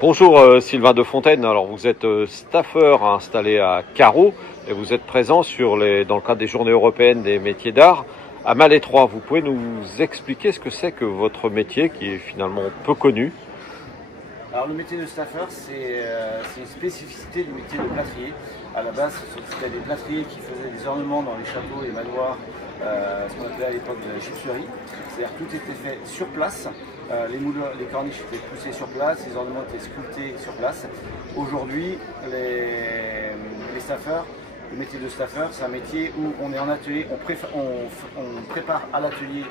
Bonjour Sylvain de Fontaine, alors vous êtes staffeur installé à Carreau et vous êtes présent dans le cadre des Journées européennes des métiers d'art à Malétroit. Vous pouvez nous expliquer ce que c'est que votre métier qui est finalement peu connu? Alors le métier de staffeur, c'est une spécificité du métier de plâtrier. À la base, c'était des plâtriers qui faisaient des ornements dans les châteaux et manoirs, ce qu'on appelait à l'époque de la gypserie. C'est-à-dire que tout était fait sur place. Les corniches étaient poussées sur place, les ornements étaient sculptés sur place. Aujourd'hui, les staffeurs, le métier de staffeur, c'est un métier où on est en atelier, on prépare à l'atelier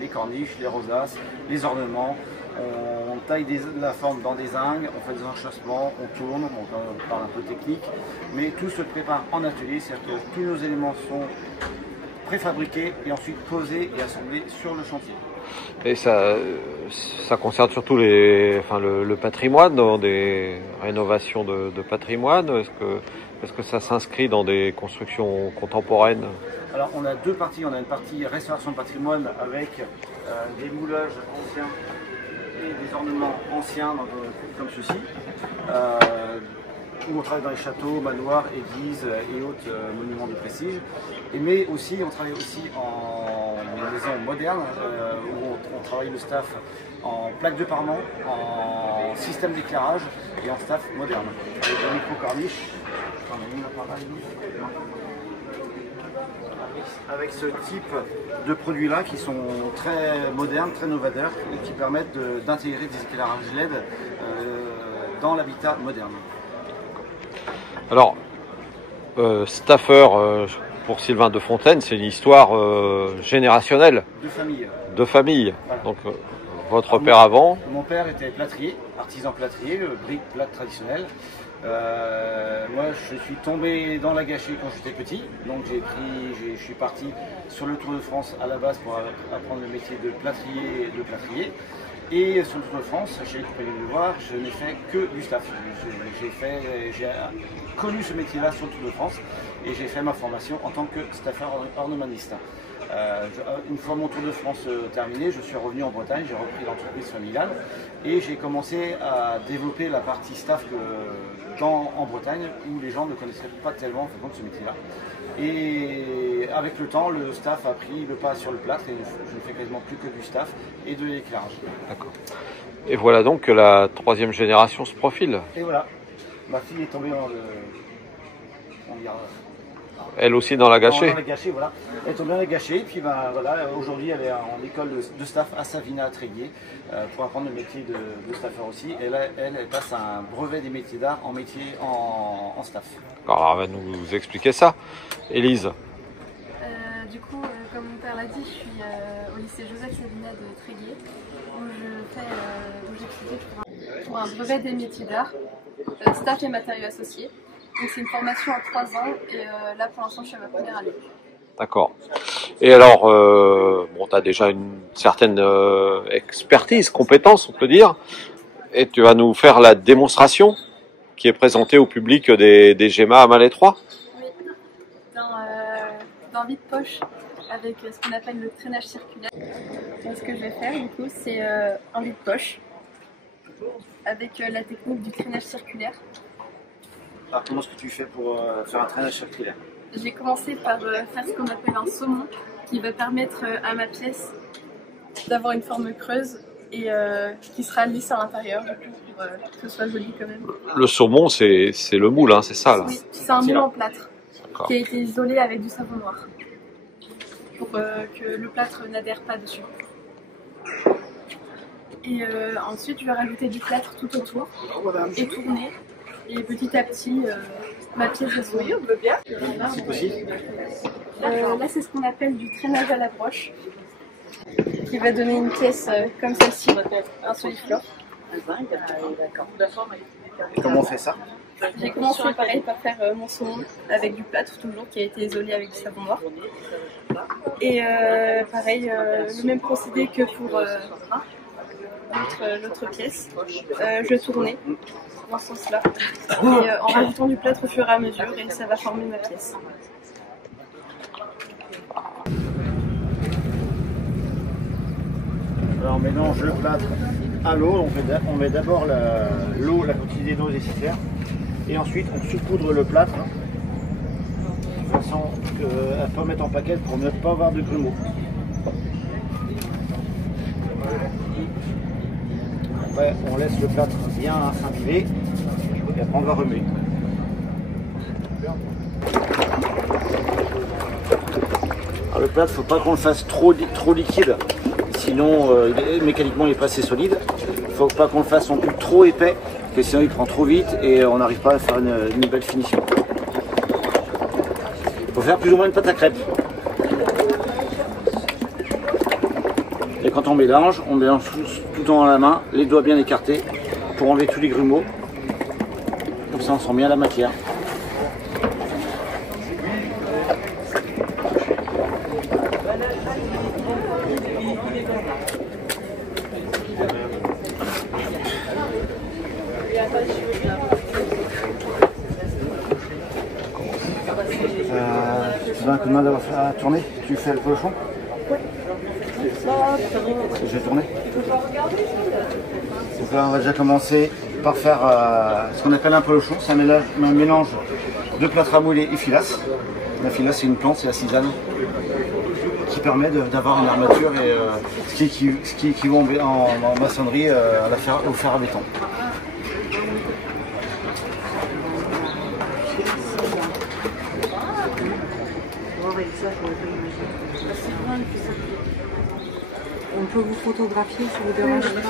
les corniches, les rosaces, les ornements, on taille la forme dans des zingues, on fait des enchâssements, on tourne, on parle un peu technique, mais tout se prépare en atelier, c'est-à-dire que tous nos éléments sont préfabriqués et ensuite posés et assemblés sur le chantier. Et ça concerne surtout le patrimoine, dans des rénovations de patrimoine. Est-ce que ça s'inscrit dans des constructions contemporaines? Alors on a deux parties, on a une partie restauration de patrimoine avec des moulages anciens et des ornements anciens comme ceci, où on travaille dans les châteaux, manoirs, églises et autres monuments de prestige. Mais aussi, on travaille aussi en maison moderne, où on travaille le staff en plaques de parement, en système d'éclairage et en staff moderne. Avec des micro-corniches. Avec ce type de produits-là qui sont très modernes, très novateurs et qui permettent d'intégrer des éclairages LED dans l'habitat moderne. Alors, staffeur pour Sylvain de Fontaine, c'est une histoire générationnelle. De famille. Voilà. Donc, votre père avant? Mon père était plâtrier, artisan plâtrier, brique plâtre traditionnel. Moi, je suis tombé dans la gâchée quand j'étais petit, donc je suis parti sur le Tour de France à la base pour apprendre le métier de plâtrier. Et sur le Tour de France, j'ai coupé les devoirs, je n'ai fait que du staff. J'ai connu ce métier-là sur le Tour de France et j'ai fait ma formation en tant que staffeur ornemaniste. Une fois mon Tour de France terminé, je suis revenu en Bretagne, j'ai repris l'entreprise familiale et j'ai commencé à développer la partie staff en Bretagne où les gens ne connaissaient pas tellement ce métier-là. Et avec le temps, le staff a pris le pas sur le plâtre et je ne fais quasiment plus que du staff et de l'éclairage. D'accord. Et voilà donc que la troisième génération se profile. Et voilà, ma fille est tombée elle aussi dans la gâchée. Dans la gâchée, voilà. Elle est tombée dans la gâchée, et puis voilà, aujourd'hui elle est en école de staff à Savina à Tréguier pour apprendre le métier de staffeur aussi. Et là, elle passe un brevet des métiers d'art en staff. Alors, elle va nous expliquer ça. Élise. Du coup, comme mon père l'a dit, je suis au lycée Joseph Savina de Tréguier, où j'étudie pour un brevet des métiers d'art, staff et matériaux associés. Donc c'est une formation en 3 ans et là pour l'instant je suis à ma première année. D'accord. Et alors, tu as déjà une certaine expertise, compétence on peut dire, et tu vas nous faire la démonstration qui est présentée au public des GEMA à Malétroit. Oui, dans vide-poche avec ce qu'on appelle le traînage circulaire. Donc, ce que je vais faire du coup c'est un vide-poche avec la technique du traînage circulaire. Alors, comment est-ce que tu fais pour faire un traînage circulaire? J'ai commencé par faire ce qu'on appelle un saumon qui va permettre à ma pièce d'avoir une forme creuse et qui sera lisse à l'intérieur du coup pour que ce soit joli quand même. Le saumon c'est le moule, hein, c'est ça là? Oui, c'est un moule en plâtre qui a été isolé avec du savon noir pour que le plâtre n'adhère pas dessus. Et ensuite je vais rajouter du plâtre tout autour et tourner. Et petit à petit, ma pièce de soie. C'est possible. Là, c'est ce qu'on appelle du traînage à la broche, qui va donner une pièce comme celle-ci, un soliflore. Comment on fait ça? J'ai commencé pareil par faire mon saumon avec du plâtre toujours, qui a été isolé avec du savon noir. Et pareil, le même procédé que pour l'autre pièce. Je tournais dans ce sens-là, et en rajoutant du plâtre au fur et à mesure, et ça va former ma pièce. Alors on mélange le plâtre à l'eau, on met d'abord l'eau, la quantité d'eau nécessaire, et ensuite on saupoudre le plâtre de façon qu'elle peut mettre en paquet pour ne pas avoir de grumeaux. Après on laisse le plâtre bien s'imbiber et après on va remuer. Alors, le plâtre, il ne faut pas qu'on le fasse trop liquide, sinon mécaniquement il n'est pas assez solide. Il ne faut pas qu'on le fasse non plus trop épais, parce que sinon il prend trop vite et on n'arrive pas à faire une belle finition. Il faut faire plus ou moins une pâte à crêpes. Et quand on mélange tout dans la main, les doigts bien écartés pour enlever tous les grumeaux. Comme ça on sent bien la matière. Tu veux un coup de main d'avoir fait à tourner? Tu fais le pochon? Oui. Je vais tourner. Donc là on va déjà commencer par faire ce qu'on appelle un pelochon. C'est un mélange de plâtre à mouler et filasse. La filasse c'est une plante, c'est la cisane, qui permet d'avoir une armature et ce qui équivaut en maçonnerie au fer à béton. On peut vous photographier si vous dérangez pas.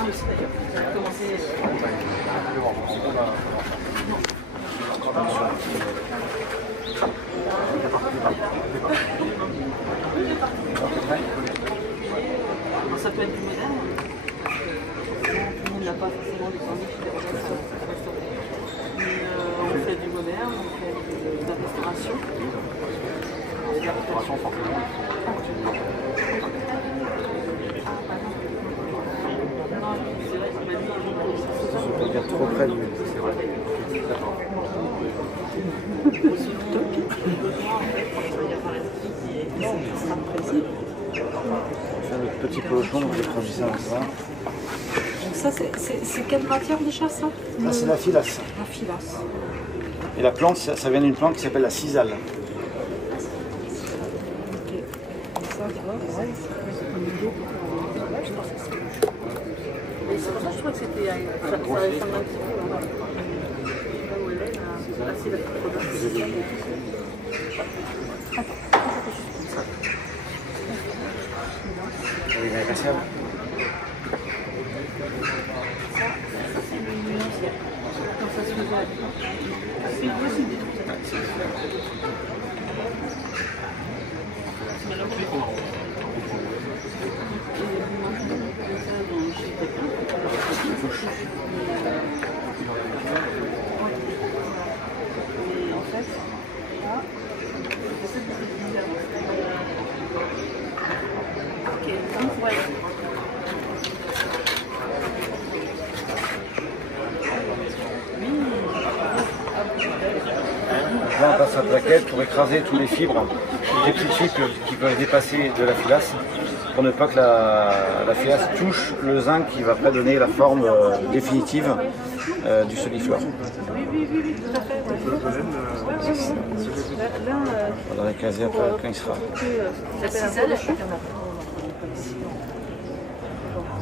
Ça peut être du moderne. Tout le monde n'a pas forcément des sandwichs qui restaurer. On fait du moderne, on fait de la restauration. La restauration forcément, il faut continuer. On peut dire trop près de lui. C'est vrai. C'est un petit pelochon, donc j'ai traduit ça comme ça. Ça, c'est quelle matière déjà ça? Ah, c'est la filasse. La filasse. Et la plante, ça vient d'une plante qui s'appelle la cisale. Ok. Ça, tu vois, ouais. C'est pour ça que je trouvais que c'était. Ça ressemble un petit peu. Là où elle est, là, c'est la photo. Oui, mais cassé avant. Ça, c'est une nuancière. Donc ça se faisait. C'est possible des trucs. Là, on passe à plaquette pour écraser tous les fibres, les petites fibres qui peuvent dépasser de la filasse, pour ne pas que la filasse touche le zinc qui va après donner la forme définitive du soliflore. Oui, tout à fait. On va caser après quand il sera.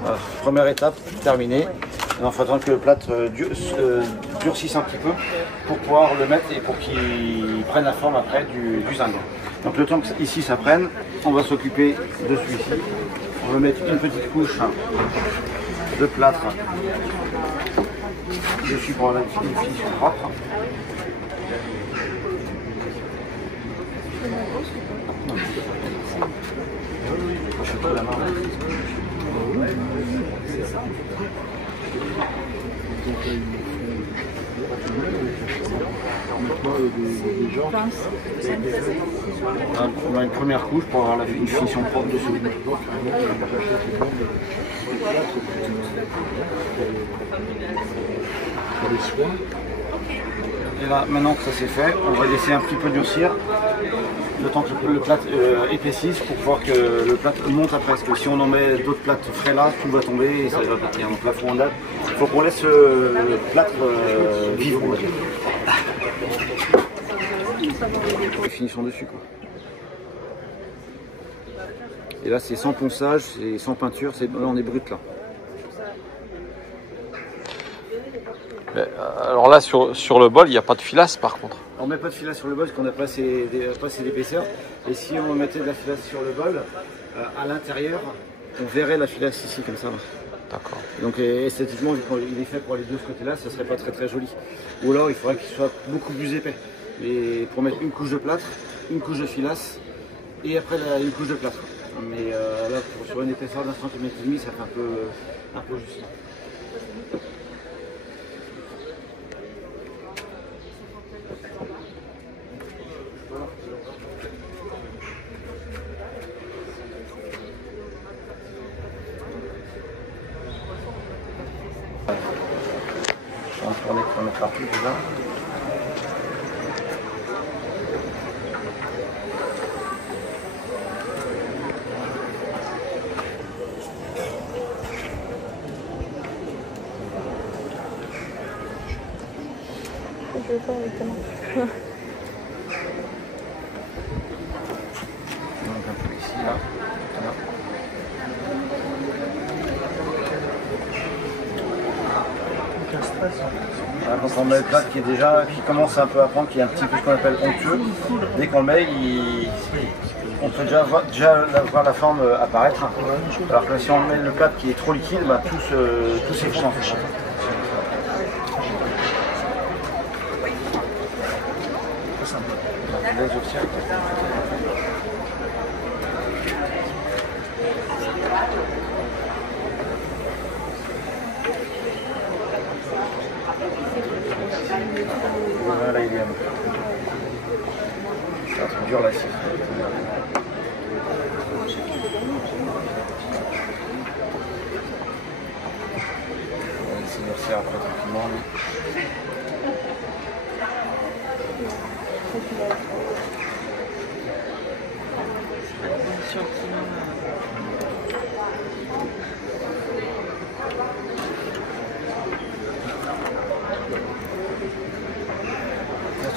Voilà, première étape terminée. Maintenant, il faut attendre que le plâtre durcisse un petit peu pour pouvoir le mettre et pour qu'il prenne la forme après du zinc. Donc le temps que ici ça prenne, on va s'occuper de celui-ci. On va mettre une petite couche de plâtre dessus pour avoir une finition propre. Je sais pas la main. On a une première couche pour avoir une finition propre dessus. Et là, maintenant que ça c'est fait, on va laisser un petit peu durcir le temps que le plâtre épaississe pour pouvoir que le plâtre monte après. Parce que si on en met d'autres plâtres frais là, tout va tomber et ça va pas tenir. Donc là, il faut qu'on laisse le plâtre vivre, on va dire. Finition dessus quoi. Et là c'est sans ponçage, c'est sans peinture, là on est brut là. Mais, alors là sur le bol il n'y a pas de filasse par contre. On met pas de filasse sur le bol parce qu'on n'a pas assez d'épaisseur. Et si on mettait de la filasse sur le bol, à l'intérieur, on verrait la filasse ici comme ça. D'accord. Donc esthétiquement, vu qu'il est fait pour les deux côtés-là, ça serait pas très joli. Ou alors il faudrait qu'il soit beaucoup plus épais. Et pour mettre une couche de plâtre, une couche de filasse et après une couche de plâtre. Mais là, sur une épaisseur d'un centimètre et demi, ça fait un peu juste. Je vais en tourner pour mettre partout déjà. Je vais pas avec ta main. Donc un peu ici, là. Voilà. Voilà, quand on met le plâtre qui commence un peu à prendre, qui est un petit peu ce qu'on appelle onctueux, dès qu'on le met, on peut déjà voir la forme apparaître. Alors que si on met le plâtre qui est trop liquide, bah, tout s'effondre en fait. Voilà, il est un truc dur là, ici. On va essayer de faire après tranquillement.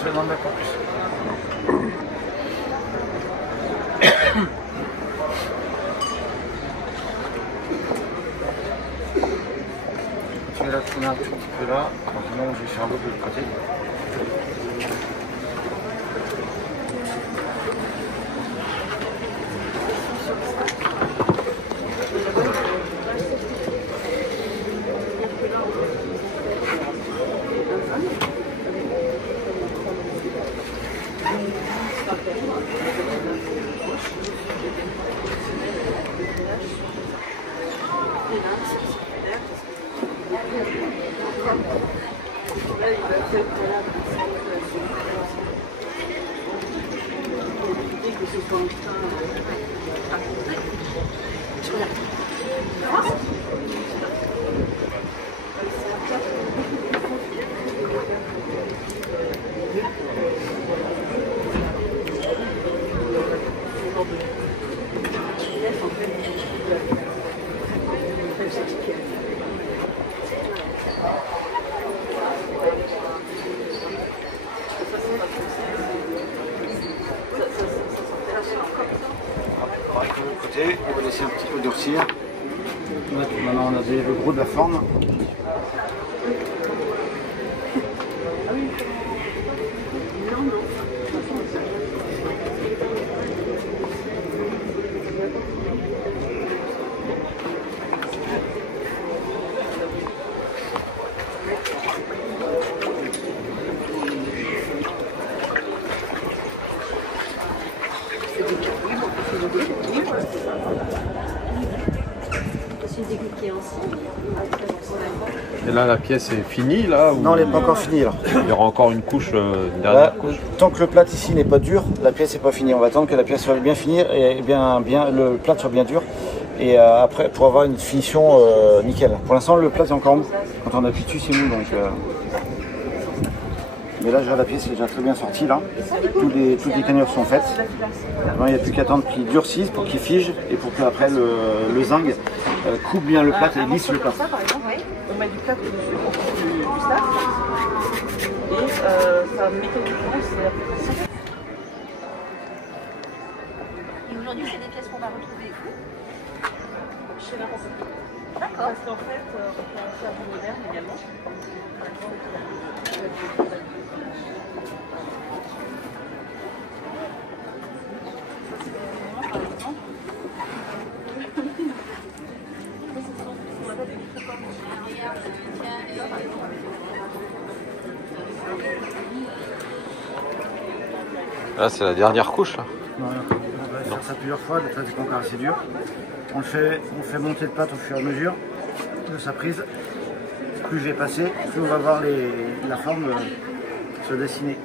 Je vais en mettre pas plus. Je vais la tourner un tout petit peu là, sinon je vais faire l'autre de l'autre côté. On va laisser un petit peu durcir. Maintenant on a le gros de la forme. Et là, la pièce est finie là ou... Non, elle n'est pas encore finie là. Il y aura encore une couche, une dernière Là, couche. tant que le plâtre ici n'est pas dur, la pièce n'est pas finie. On va attendre que la pièce soit bien finie et le plâtre soit bien dur. Et après, pour avoir une finition nickel. Pour l'instant, le plâtre est encore mou. Quand on appuie dessus, c'est mou. Donc, Mais là, la pièce est déjà très bien sortie. Là. Toutes les cannelures sont faites. Il n'y a plus qu'à attendre qu'ils durcissent pour qu'ils figent et pour qu'après le zinc coupe bien le plâtre et lisse le plâtre. Ça, par exemple, on met du plâtre dessus pour du staff. Et ça met une différence, c'est l'application. Et aujourd'hui, c'est des pièces qu'on va retrouver où? Chez n'importe qui. D'accord. Parce qu'en fait, on peut en faire du moderne également. Là, c'est la dernière couche. Là. On va faire ça plusieurs fois, le plâtre est encore assez dur. On fait monter le plâtre au fur et à mesure de sa prise. Plus je vais passer, plus on va voir la forme se dessiner.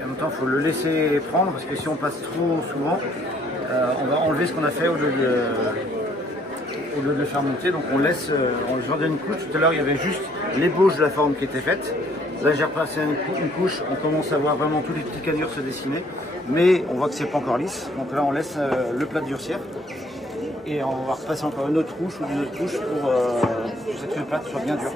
Et en même temps, il faut le laisser prendre parce que si on passe trop souvent, on va enlever ce qu'on a fait au lieu de le faire monter. Donc on laisse, on redonne une couche. Tout à l'heure, il y avait juste l'ébauche de la forme qui était faite. Là, j'ai repassé une couche, on commence à voir vraiment tous les petits cannelures se dessiner, mais on voit que c'est pas encore lisse. Donc là, on laisse le plâtre durcir et on va repasser encore une autre couche ou une autre couche pour que le plâtre soit bien dur.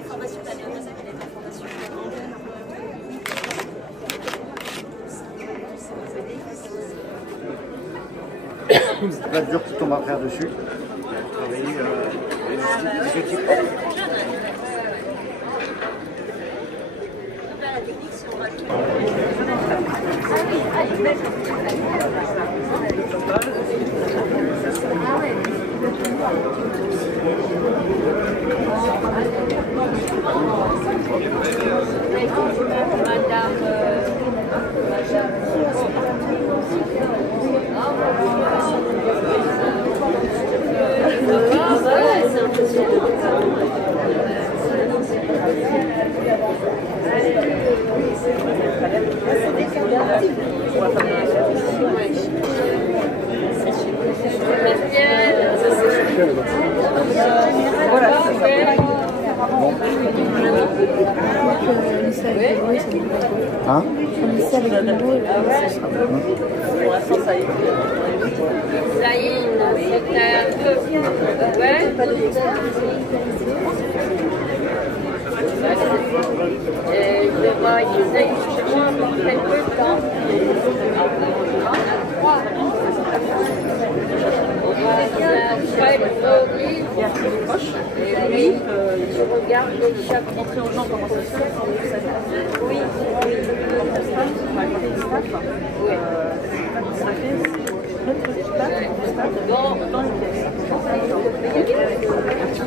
Le plâtre dur qui tombe après dessus. Travailler les petits. Hein? Ça y est, c'était un peu. Ouais. Je vais essayer chez moi pour quelques temps. Et lui, je regarde les chapeaux. Montrer aux gens comment ça se fait, comment ça se fait. Oui,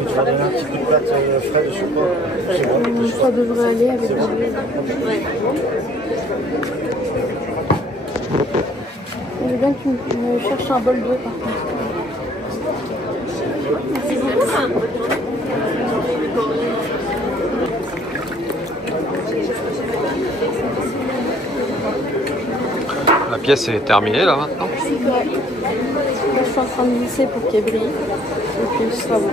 Tu vas donner un petit coup de plâtre frais dessus quoi. ça devrait aller avec le Je veux bien que tu me cherches un bol d'eau par contre. La pièce est terminée là maintenant. Ouais. Là, je suis en train de glisser pour qu'elle brille. Et puis ce sera bon.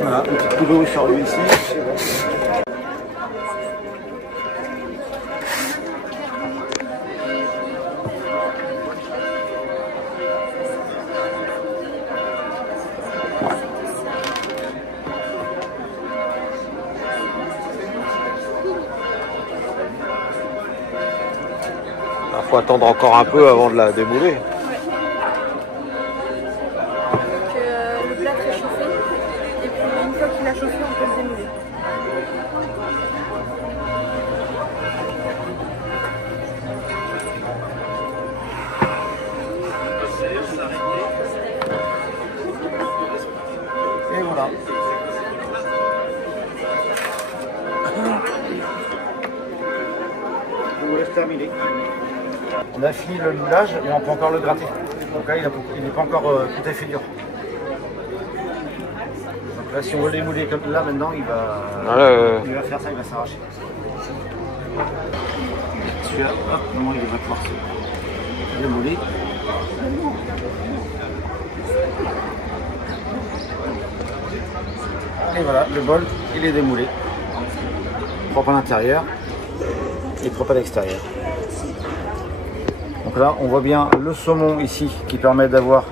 Voilà, un petit coup d'eau sur lui ici. faut attendre encore un peu avant de la démouler. Le plâtre est chauffé et puis une fois qu'il a chauffé, on peut le démouler. Et voilà. Je vous laisse terminer. On a fini le moulage et on peut encore le gratter. Donc là, il n'est pas encore tout à fait dur. Donc là, si on veut le démouler comme là maintenant, il va faire ça, il va s'arracher. Celui-là, hop, normalement, il va pouvoir se démouler. Et voilà, le bol, il est démoulé. Propre à l'intérieur et propre à l'extérieur. Donc là, on voit bien le saumon ici qui permet d'avoir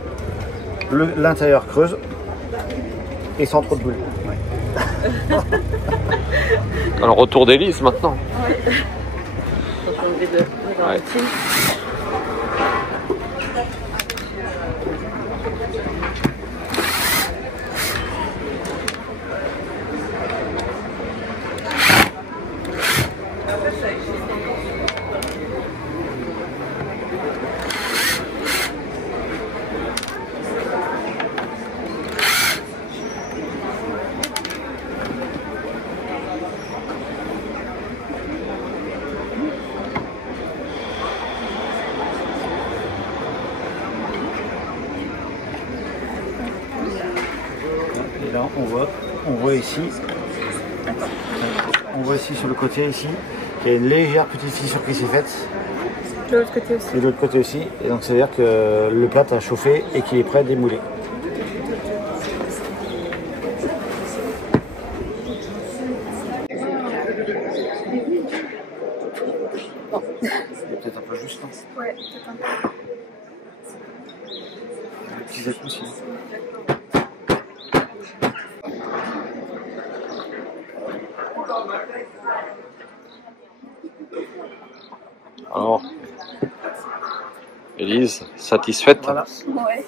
l'intérieur creuse et sans trop de bulles. Ouais. Alors, retour d'hélice maintenant. Ouais. Ouais. Et là, on voit ici sur le côté ici, qu'il y a une légère petite fissure qui s'est faite. De l'autre côté aussi. Et de l'autre côté aussi. Et donc, ça veut dire que le plâtre a chauffé et qu'il est prêt à démouler. Il est peut-être un peu juste, non? Ouais, peut-être un peu. Les petits écrous aussi. Alors, Élise, satisfaite? Voilà. Ouais.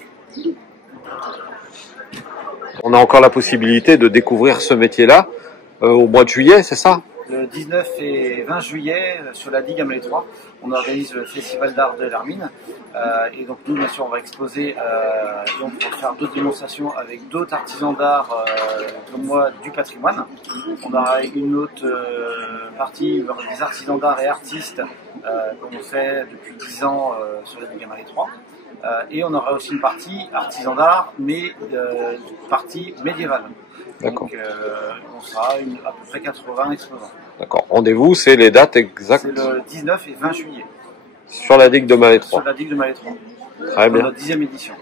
On a encore la possibilité de découvrir ce métier-là au mois de juillet, c'est ça? Le 19 et 20 juillet, sur la digue à Malais 3, on organise le festival d'art de l'Hermine. Et donc nous, bien sûr, on va exposer et on va faire d'autres démonstrations avec d'autres artisans d'art comme moi du patrimoine. On aura une autre partie avec des artisans d'art et artistes comme on fait depuis 10 ans sur la digue à Malais 3. Et on aura aussi une partie artisan d'art, mais partie médiévale. D'accord. Donc on sera à peu près 80 exposants. D'accord. Rendez-vous, c'est les dates exactes? C'est le 19 et 20 juillet. Sur la digue de Malais 3. Sur la digue de Malais 3. Très bien. Notre 10e édition.